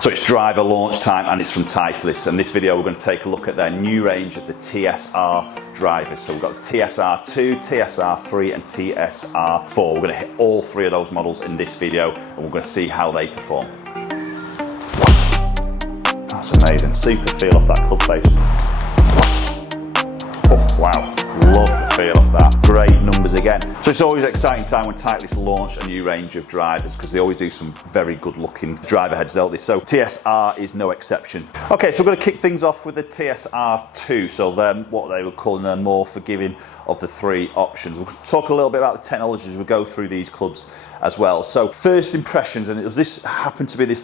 So it's driver launch time and it's from Titleist. And this video we're going to take a look at their new range of the TSR drivers. So we've got the TSR2, TSR3 and TSR4. We're going to hit all three of those models in this video and we're going to see how they perform. That's amazing. Super feel off that club face. Oh, wow. Love the feel of that. Great numbers again. So it's always an exciting time when Titleist launch a new range of drivers because they always do some very good looking driver heads, don't they? So TSR is no exception. Okay, so we're going to kick things off with the TSR2. So then what they were calling the more forgiving of the three options. We'll talk a little bit about the technology as we go through these clubs as well. So first impressions, and this happened to be the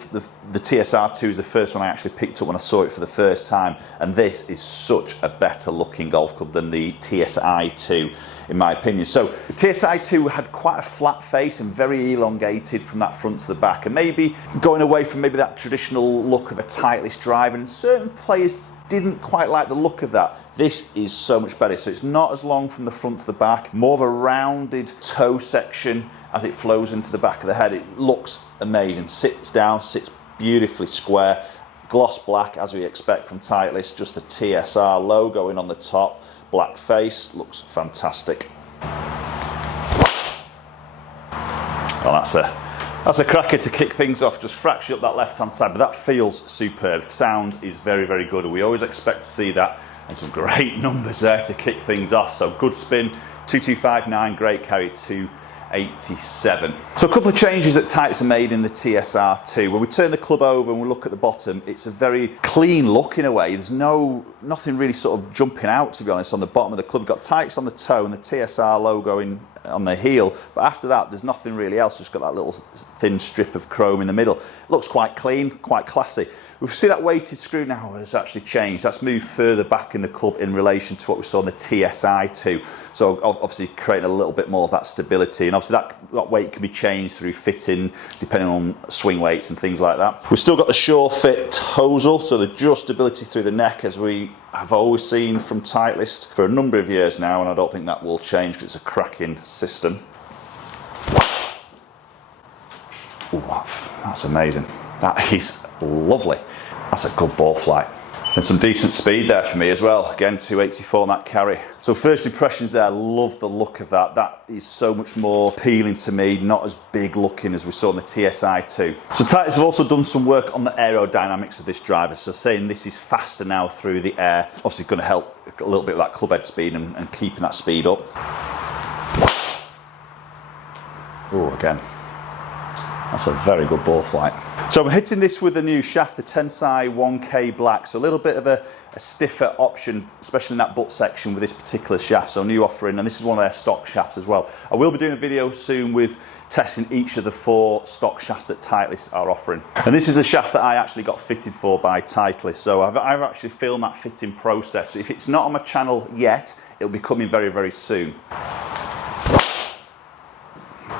TSR2 is the first one I actually picked up when I saw it for the first time, and this is such a better looking golf club than the TSI2 in my opinion. So the TSI2 had quite a flat face and very elongated from that front to the back, and maybe going away from maybe that traditional look of a Titleist driver, and certain players didn't quite like the look of that. This is so much better. So it's not as long from the front to the back, more of a rounded toe section as it flows into the back of the head. It looks amazing. Sits down, sits beautifully square. Gloss black as we expect from Titleist, just the TSR logo in on the top. Black face, looks fantastic. Well, that's a cracker to kick things off, just fracture up that left-hand side, but that feels superb. Sound is very, very good, and we always expect to see that, and some great numbers there to kick things off. So good spin, 2259, great carry, 287. So a couple of changes that Titleist have made in the TSR2. When we turn the club over and we look at the bottom, it's a very clean look in a way. There's nothing really sort of jumping out, to be honest, on the bottom of the club. We've got Titleist on the toe and the TSR logo on the heel, but after that there's nothing really else. Just got that little thin strip of chrome in the middle. Looks quite clean, quite classy. We see that weighted screw now has actually changed. That's moved further back in the club in relation to what we saw in the TSI2. So obviously creating a little bit more of that stability, and obviously that weight can be changed through fitting depending on swing weights and things like that. We've still got the Sure Fit hosel, so the adjustability through the neck as we have always seen from Titleist for a number of years now, and I don't think that will change because it's a cracking system. Ooh, that's amazing. That is lovely. That's a good ball flight. And some decent speed there for me as well. Again, 284 on that carry. So first impressions there, love the look of that. That is so much more appealing to me, not as big looking as we saw in the TSI2. So Titleist have also done some work on the aerodynamics of this driver. So saying this is faster now through the air, obviously going to help a little bit with that club head speed and keeping that speed up. Oh, again. That's a very good ball flight. So I'm hitting this with the new shaft, the Tensai 1K Black. So a little bit of a stiffer option, especially in that butt section with this particular shaft. So new offering, and this is one of their stock shafts as well. I will be doing a video soon with testing each of the 4 stock shafts that Titleist are offering. And this is a shaft that I actually got fitted for by Titleist. So I've actually filmed that fitting process. So if it's not on my channel yet, it'll be coming very, very soon.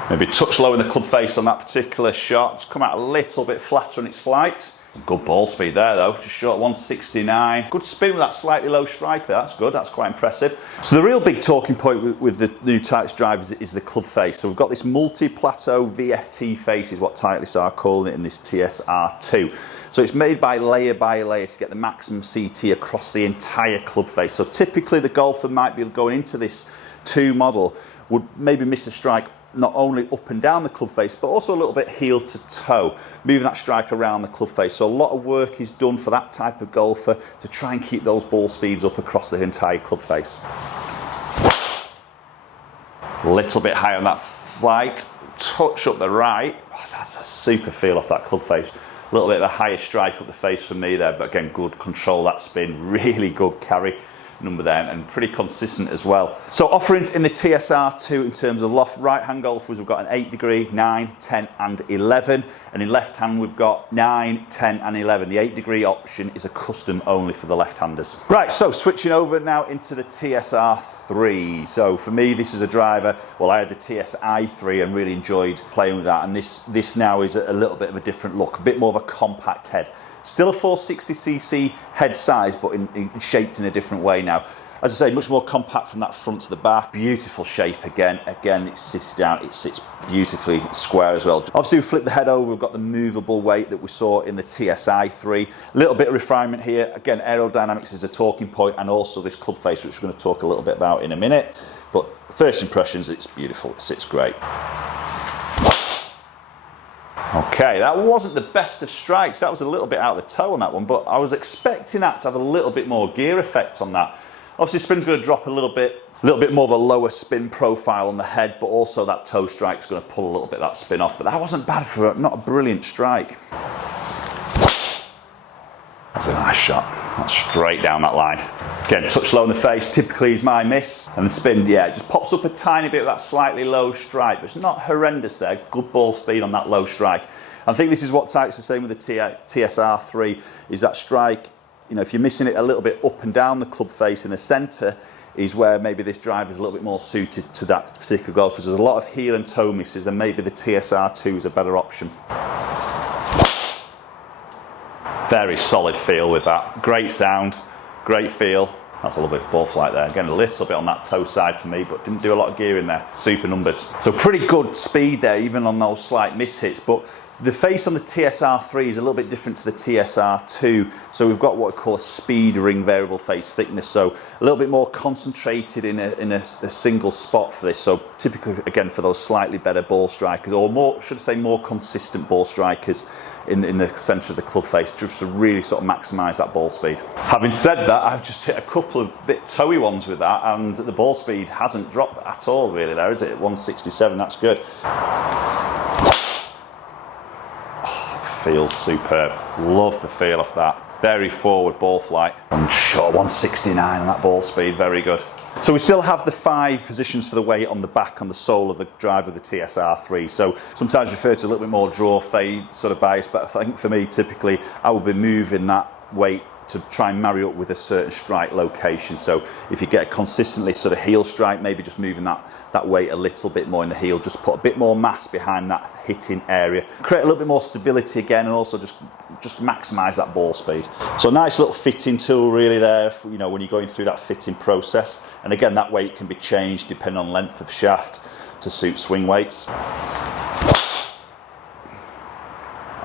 Maybe a touch low in the club face on that particular shot. It's come out a little bit flatter on its flight. Good ball speed there though, just short 169. Good spin with that slightly low strike there, that's good, that's quite impressive. So the real big talking point with the new Titleist drivers is the club face. So we've got this multi-plateau VFT face is what Titleist are calling it in this TSR2. So it's made by layer to get the maximum CT across the entire club face. So typically the golfer might be going into this 2 model, would maybe miss a strike not only up and down the club face, but also a little bit heel to toe, moving that strike around the club face. So a lot of work is done for that type of golfer to try and keep those ball speeds up across the entire club face. A little bit high on that flight, touch up the right. Oh, that's a super feel off that club face. A little bit of a higher strike up the face for me there, but again, good control that spin, really good carry number there, and pretty consistent as well. So offerings in the TSR2 in terms of loft, right hand golfers we've got an 8 degree, 9, 10 and 11, and in left hand we've got 9, 10 and 11. The 8 degree option is a custom only for the left handers. Right, so switching over now into the TSR3. So for me this is a driver, well I had the TSI3 and really enjoyed playing with that, and this now is a little bit of a different look, a bit more of a compact head. Still a 460cc head size, but shaped in a different way now. As I say, much more compact from that front to the back. Beautiful shape again. Again, it sits down, it sits beautifully square as well. Obviously, we flip the head over, we've got the movable weight that we saw in the TSI3. A little bit of refinement here. Again, aerodynamics is a talking point, and also this club face, which we're going to talk a little bit about in a minute. But first impressions, it's beautiful, it sits great. Okay, that wasn't the best of strikes. That was a little bit out of the toe on that one, but I was expecting that to have a little bit more gear effect on that. Obviously, spin's going to drop a little bit more of a lower spin profile on the head, but also that toe strike's going to pull a little bit of that spin off. But that wasn't bad for not a brilliant strike. That's a nice shot. That's straight down that line. Again, touch low in the face, typically is my miss. And the spin, yeah, it just pops up a tiny bit with that slightly low strike, but it's not horrendous there. Good ball speed on that low strike. I think this is what Titleist is saying with the TSR3, is that strike, you know, if you're missing it a little bit up and down the club face in the centre, is where maybe this driver is a little bit more suited to that particular golf. Because there's a lot of heel and toe misses, then maybe the TSR2 is a better option. Very solid feel with that. Great sound, great feel. That's a little bit of ball flight there. Again, a little bit on that toe side for me, but didn't do a lot of gear in there. Super numbers. So pretty good speed there, even on those slight miss hits. But the face on the TSR3 is a little bit different to the TSR2. So we've got what we call a speed ring variable face thickness. So a little bit more concentrated in a single spot for this. So typically, again, for those slightly better ball strikers, or more, should I say, more consistent ball strikers in the centre of the club face, just to really sort of maximise that ball speed. Having said that, I've just hit a couple of bit toey ones with that, and the ball speed hasn't dropped at all really there, is it? 167, that's good. Feels superb. Love the feel of that. Very forward ball flight. And short 169 on that ball speed, very good. So we still have the 5 positions for the weight on the back, on the sole of the drive of the TSR3. So sometimes referred to a little bit more draw fade sort of bias, but I think for me, typically, I will be moving that weight to try and marry up with a certain strike location. So if you get a consistently sort of heel strike, maybe just moving that weight a little bit more in the heel, just put a bit more mass behind that hitting area, create a little bit more stability again, and also just maximise that ball speed. So a nice little fitting tool really there, you know, when you're going through that fitting process. And again, that weight can be changed depending on length of shaft to suit swing weights.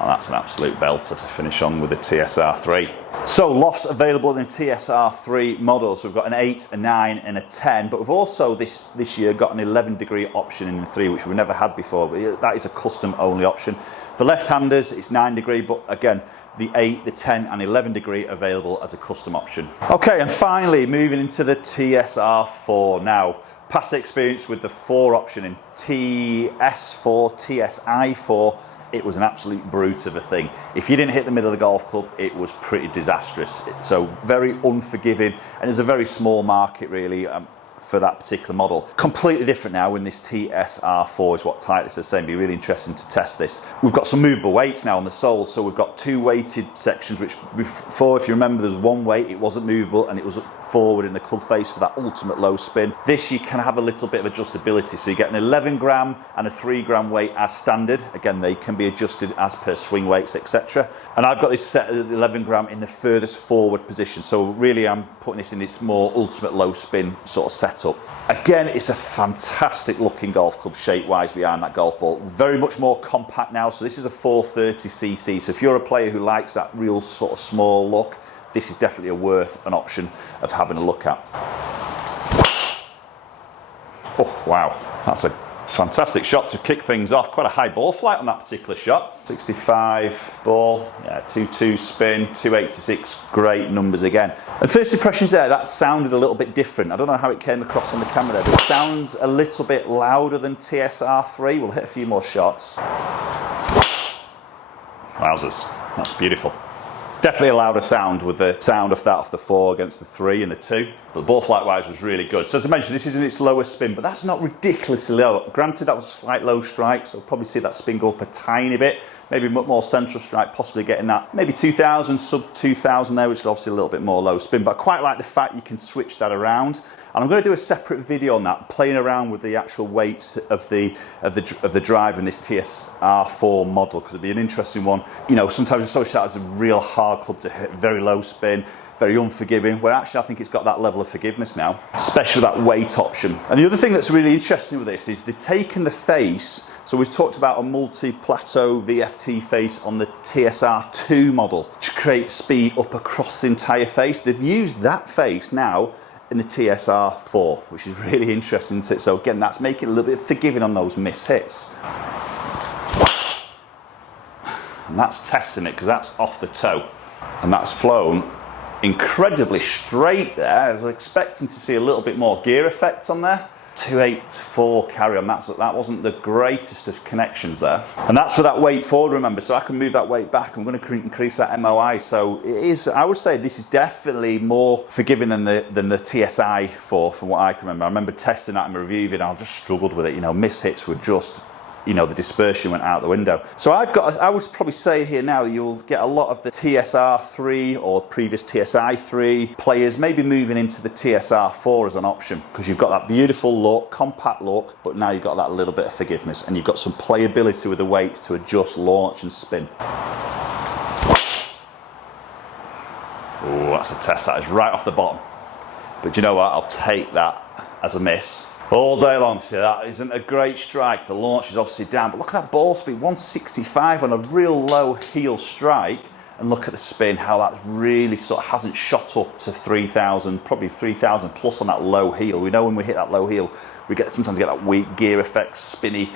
Oh, that's an absolute belter to finish on with the TSR3. So lofts available in the TSR3 models. So we've got an 8, a 9 and a 10, but we've also this year got an 11-degree option in the 3, which we've never had before, but that is a custom only option. For left-handers, it's 9-degree, but again, the 8, the 10 and 11-degree available as a custom option. Okay, and finally moving into the TSR4 now. Past experience with the 4 option in TS4, TSI4, it was an absolute brute of a thing. If you didn't hit the middle of the golf club, it was pretty disastrous. So very unforgiving, and there's a very small market really for that particular model. Completely different now in this TSR4 is what Titleist is saying. It'd be really interesting to test this. We've got some movable weights now on the soles, so we've got 2 weighted sections, which before, if you remember, there was 1 weight, it wasn't movable, and it was forward in the club face for that ultimate low spin. This you can have a little bit of adjustability, so you get an 11 gram and a 3 gram weight as standard. Again, they can be adjusted as per swing weights, etc. And I've got this set at 11 gram in the furthest forward position, so really I'm putting this in its more ultimate low spin sort of setup. Again, it's a fantastic looking golf club shape wise behind that golf ball. Very much more compact now, so this is a 430cc, so if you're a player who likes that real sort of small look, this is definitely worth an option of having a look at. Oh, wow. That's a fantastic shot to kick things off. Quite a high ball flight on that particular shot. 65 ball, yeah, 2-2 spin, 286, great numbers again. And first impressions there, that sounded a little bit different. I don't know how it came across on the camera there, but it sounds a little bit louder than TSR3. We'll hit a few more shots. Wowzers, that's beautiful. Definitely a louder sound with the sound of that off the 4 against the 3 and the 2. But the ball flight wise was really good. So as I mentioned, this is in its lowest spin, but that's not ridiculously low. Granted, that was a slight low strike, so we'll probably see that spin go up a tiny bit. maybe more central strike, possibly getting that maybe 2000, sub 2000 there, which is obviously a little bit more low spin, but I quite like the fact you can switch that around. And I'm going to do a separate video on that, playing around with the actual weights of the driver in this TSR4 model, because it'd be an interesting one. You know, sometimes it's associated as a real hard club to hit, very low spin, very unforgiving, where actually I think it's got that level of forgiveness now, especially with that weight option. And the other thing that's really interesting with this is they've taken the face. So we've talked about a multi-plateau VFT face on the TSR2 model to create speed up across the entire face. They've used that face now in the TSR4, which is really interesting. So again, that's making it a little bit forgiving on those missed hits. And that's testing it, because that's off the toe. And that's flown incredibly straight there. I was expecting to see a little bit more gear effect on there. 284 carry on, that wasn't the greatest of connections there. And that's for that weight forward, remember, so I can move that weight back. I'm going to increase that MOI, so it is, I would say this is definitely more forgiving than the TSI4 from what I can remember. I remember testing that in my review video, I just struggled with it, you know, miss hits were just, you know, the dispersion went out the window. So I would probably say here now you'll get a lot of the TSR3 or previous TSI3 players maybe moving into the TSR4 as an option, because you've got that beautiful look, compact look, but now you've got that little bit of forgiveness and you've got some playability with the weights to adjust, launch and spin. Oh, that's a test, that is right off the bottom. But you know what, I'll take that as a miss all day long. See, that isn't a great strike. The launch is obviously down, but look at that ball speed, 165 on a real low heel strike, and look at the spin, how that really sort of hasn't shot up to 3,000, probably 3,000 plus on that low heel. We know when we hit that low heel, we sometimes get that weak gear effect, spinny,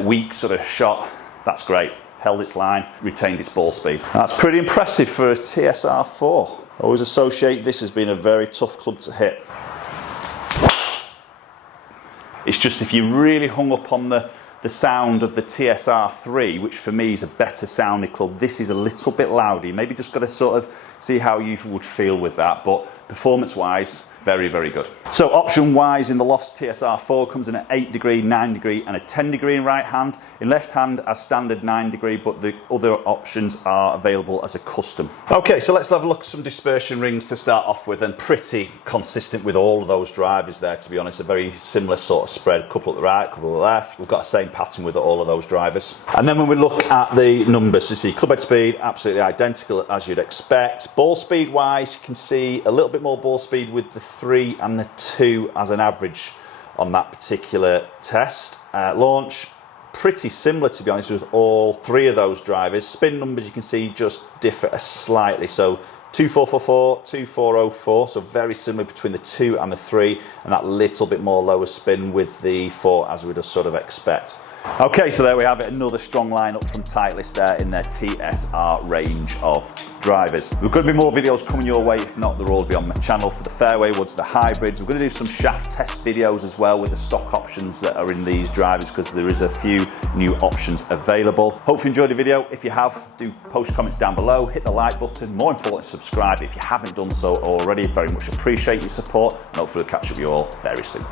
weak sort of shot. That's great. Held its line, retained its ball speed. That's pretty impressive for a TSR4. Always associate this as being a very tough club to hit. It's just if you really hung up on the sound of the TSR3, which for me is a better sounding club, this is a little bit louder. You maybe just got to sort of see how you would feel with that, but performance-wise, very, very good. So option-wise, in the Lost TSR4 comes in at 8 degree, 9 degree and a 10 degree in right hand. In left hand as standard 9 degree, but the other options are available as a custom. Okay, so let's have a look at some dispersion rings to start off with, and pretty consistent with all of those drivers there, to be honest. A very similar sort of spread, a couple at the right, a couple at the left. We've got the same pattern with all of those drivers. And then when we look at the numbers, you see clubhead speed, absolutely identical as you'd expect. Ball speed wise, you can see a little bit more ball speed with the 3 and the 2 as an average on that particular test. Launch, pretty similar to be honest with all 3 of those drivers. Spin numbers you can see just differ slightly, so 2444, 2404, so very similar between the 2 and the 3, and that little bit more lower spin with the 4 as we'd sort of expect. Okay, so there we have it, another strong lineup from Titleist there in their TSR range of drivers. There are going to be more videos coming your way. If not, they'll all be on my channel for the fairway woods, the hybrids. We're going to do some shaft test videos as well with the stock options that are in these drivers, because there is a few new options available. Hope you enjoyed the video. If you have, do post comments down below, hit the like button, more important, subscribe if you haven't done so already. Very much appreciate your support, and hopefully we'll catch up with you all very soon.